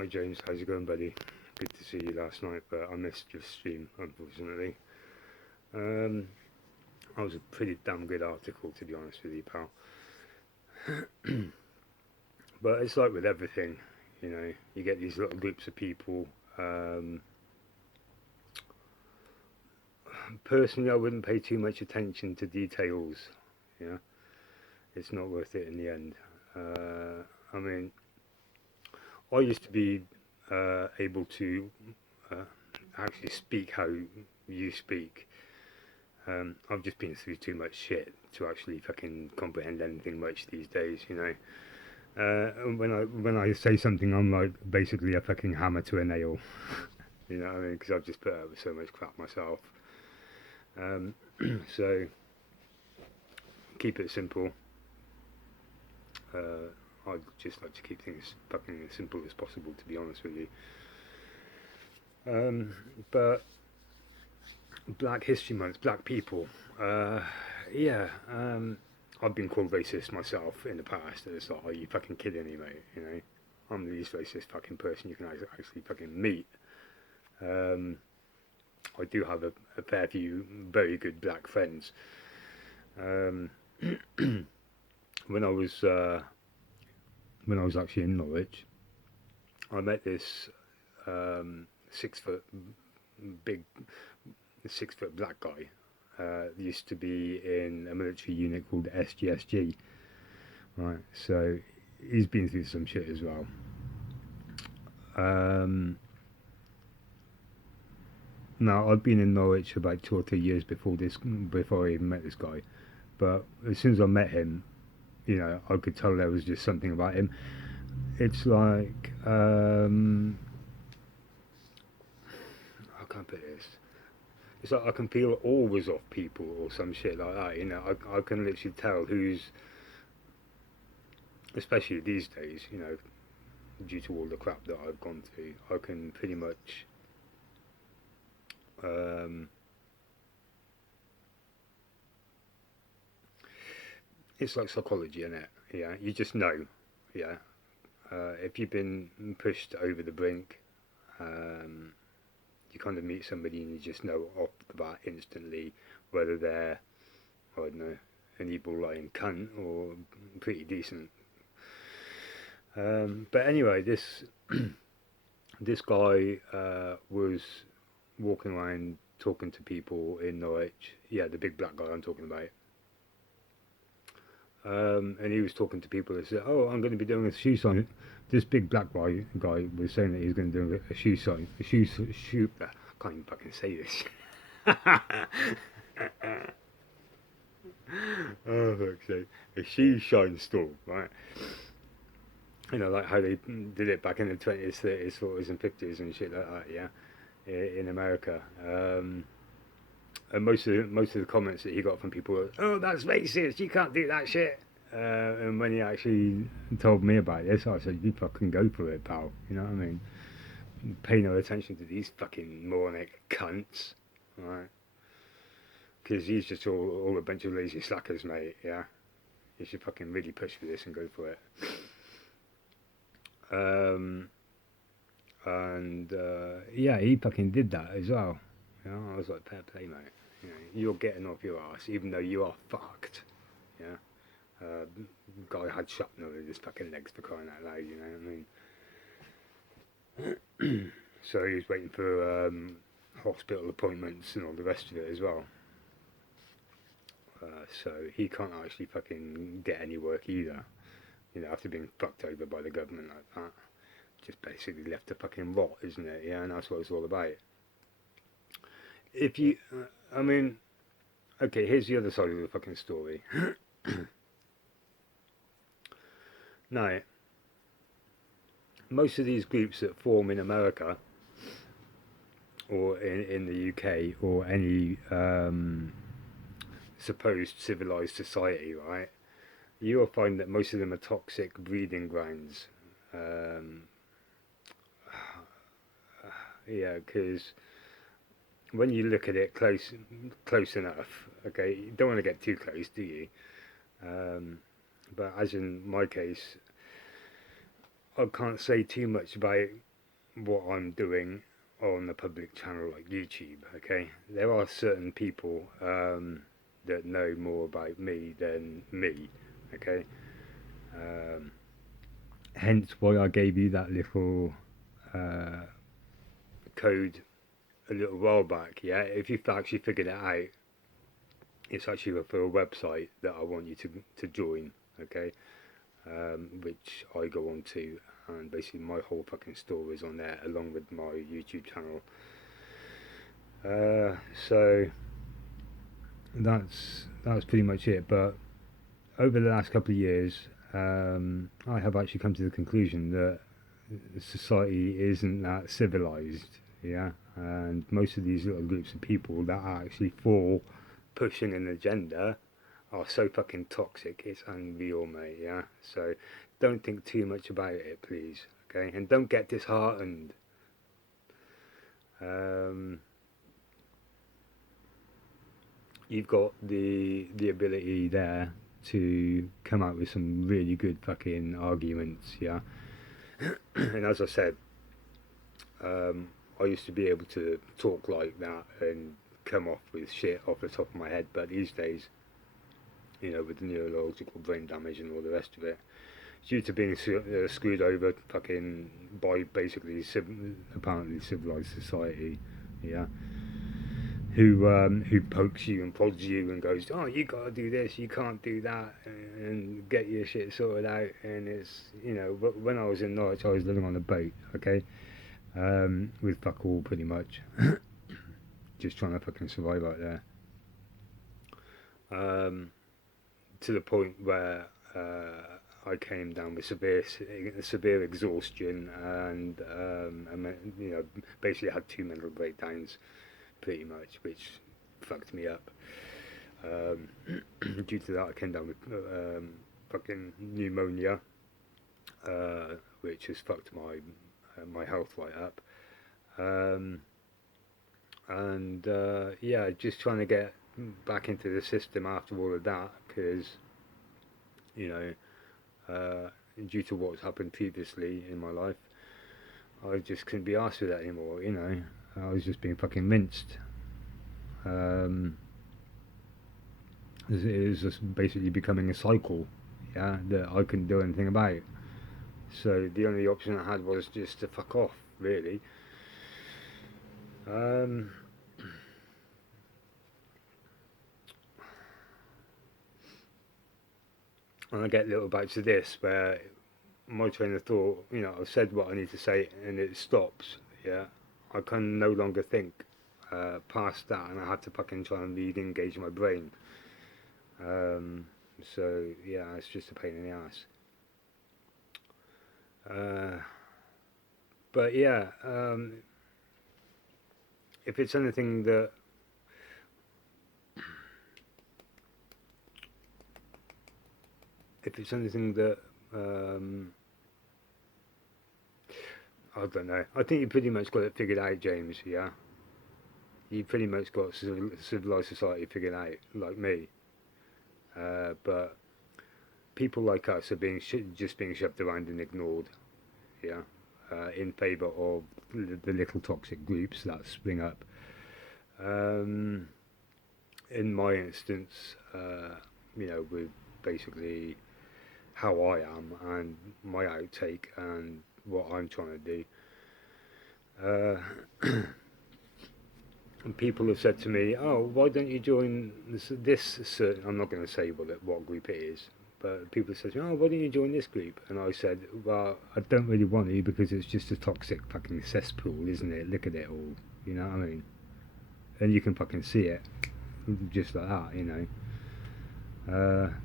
Hi James, how's it going, buddy? Good to see you last night, but I missed your stream, unfortunately. Um, that was a pretty damn good article, to be honest with you, pal. But it's like with everything, you get these little groups of people. Um, Personally, I wouldn't pay too much attention to details. Yeah, it's not worth it in the end. I mean, I used to be able to uh, actually speak how you speak. I've just been through too much shit to actually fucking comprehend anything much these days. And when I say something, I'm like basically a fucking hammer to a nail. You know what I mean? Because I've just put up with so much crap myself. Um, so keep it simple. I'd just like to keep things fucking as simple as possible, to be honest with you. But Black History Month, black people. Uh, yeah, I've been called racist myself in the past. It's like, are you fucking kidding me, mate? I'm the least racist fucking person you can actually fucking meet. Um, I do have a fair few very good black friends. Um, when I was actually in Norwich, I met this 6 foot big 6 foot black guy. Used to be in a military unit called SGSG, right? So he's been through some shit as well. Now I've been in Norwich about 2 or 3 years before I even met this guy. But as soon as I met him, I could tell there was just something about him. It's like how can I put this? It's like I can feel awe off people or some shit like that. I can literally tell who's, especially these days, due to all the crap that I've gone through, I can pretty much um, it's like psychology, isn't it? Yeah, you just know. Yeah, if you've been pushed over the brink, um, you kind of meet somebody and you just know off the bat instantly whether they're, I don't know, an evil lying cunt or pretty decent. But anyway, this guy was walking around talking to people in Norwich. Yeah, the big black guy I'm talking about. And he was talking to people that said, "Oh, I'm going to be doing a shoe sign." This big black guy was saying that he was going to do a shoe sign, a shoe. I can't even fucking say this. Oh, fuck's sake. A shoe shine store, right? Like how they did it back in the 20s, 30s, 40s, and 50s and shit like that. Yeah, in America. And most of the comments that he got from people were, "Oh, that's racist. You can't do that shit." And when he actually told me about this, I said, "You fucking go for it, pal." You know what I mean? Pay no attention to these fucking moronic cunts, right? Because he's just all a bunch of lazy slackers, mate. Yeah, you should fucking really push for this and go for it. And yeah, he fucking did that as well. I was like, fair play, mate. You're getting off your ass, even though you are fucked. Yeah. Guy had shrapnel in his fucking legs for crying out loud. You know what I mean? So he was waiting for hospital appointments and all the rest of it as well. So he can't actually fucking get any work either. After being fucked over by the government like that. Just basically left to fucking rot, isn't it? Yeah, and that's what it's all about. If you, I mean, okay, here's the other side of the fucking story. Now, most of these groups that form in America or in the UK or any supposed civilized society, right? You will find that most of them are toxic breeding grounds. Um, yeah, because when you look at it close enough, okay, you don't want to get too close, do you? But as in my case, I can't say too much about what I'm doing on a public channel like YouTube. Okay, there are certain people that know more about me than me. Okay, um, hence why I gave you that little uh, code a little while back. Yeah, if you've actually figured it out, it's actually for a website that I want you to join. Okay, which I go on to, and basically my whole fucking story is on there along with my YouTube channel. So that's pretty much it. But over the last couple of years, I have actually come to the conclusion that society isn't that civilized. Yeah, and most of these little groups of people that are actually for pushing an agenda are so fucking toxic. It's unreal, mate. Yeah, so don't think too much about it, please. Okay, and don't get disheartened. Um, you've got the ability there to come out with some really good fucking arguments. Yeah, and as I said, um, I used to be able to talk like that and come off with shit off the top of my head, but these days, you know, with the neurological brain damage and all the rest of it, due to being screwed over fucking by basically apparently civilized society, yeah, who pokes you and prods you and goes, oh, you gotta do this, you can't do that, and get your shit sorted out. And it's, you know, when I was in Norwich, I was living on a boat, okay, with fuck all pretty much, just trying to fucking survive out there. To the point where I came down with severe exhaustion, and you know, basically had two mental breakdowns, pretty much, which fucked me up. Due to that, I came down with fucking pneumonia, which has fucked my health right up. Um, and yeah, just trying to get back into the system after all of that, because you know, due to what's happened previously in my life, I just couldn't be asked with that anymore. You know, I was just being fucking minced. It was just basically becoming a cycle, yeah, that I couldn't do anything about. So the only option I had was just to fuck off, really. Um, and I get little bouts of this where my train of thought, you know, I've said what I need to say and it stops, yeah. I can no longer think past that, and I had to fucking try and re-engage my brain. So yeah, it's just a pain in the ass. But yeah, if it's anything that I don't know. I think you pretty much got it figured out, James. Yeah, you pretty much got civilized society figured out, like me. But people like us are just being shoved around and ignored. Yeah, in favour of the little toxic groups that spring up. Um, in my instance, you know, with basically how I am and my outtake and what I'm trying to do. And people have said to me, "Oh, why don't you join this certain?" I'm not going to say what group it is, but people have said, "Oh, why don't you join this group?" And I said, "Well, I don't really want to because it's just a toxic fucking cesspool, isn't it? Look at it all, you know what I mean? And you can fucking see it, just like that, you know."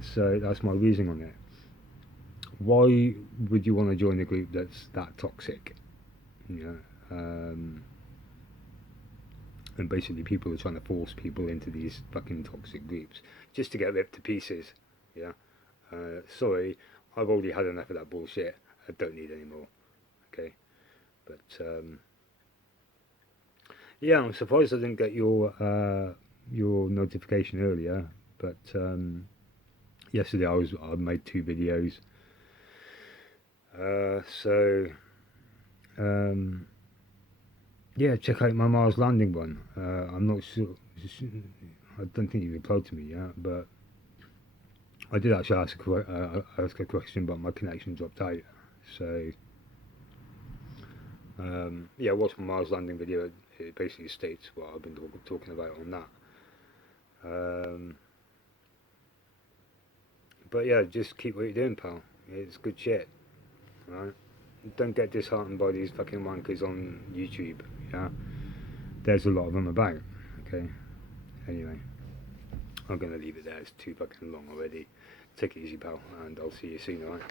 So that's my reasoning on it. Why would you want to join a group that's that toxic? You know, and basically people are trying to force people into these fucking toxic groups just to get ripped to pieces. Yeah. Sorry, I've already had enough of that bullshit. I don't need any more. Okay. But yeah, I'm surprised I didn't get your notification earlier. But yesterday I made 2 videos. So yeah, check out my Mars landing one. I'm not sure. I don't think you replied to me yet, but I did actually ask a question, but my connection dropped out. So yeah, watch my Mars landing video. It basically states what I've been talking about on that. But yeah, just keep what you're doing, pal. It's good shit, right? Don't get disheartened by these fucking wankers on YouTube. Yeah, there's a lot of them about. Okay. Anyway, I'm gonna leave it there. It's too fucking long already. Take it easy, pal, and I'll see you soon. Alright.